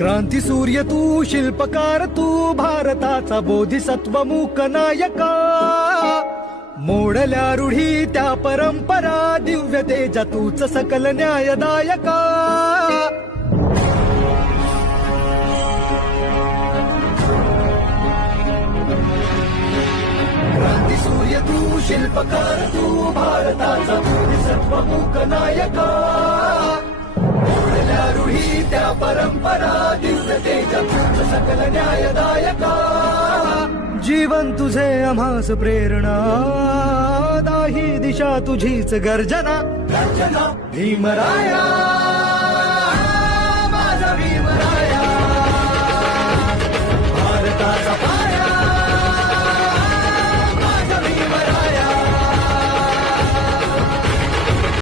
क्रांती सूर्य तू, शिल्पकार तू, भारताचा बोधिसत्व मूक नायका. मोडल्या रूढी त्या परंपरा, दिव्य तेजा तूच सकल न्यायदायका. क्रांती सूर्य तू, शिल्पकार तू, भारताचा बोधिसत्व मूक नायका. मोडल्या रूढी त्या परंपरा, दिव्य तेजा तूच सकल न्यायदायका. जीवन तुझे आम्हास प्रेरणा, दाही दिशा तुझीच गर्जना. गर्जना भीमराया, माझा भीमराया. भारताचा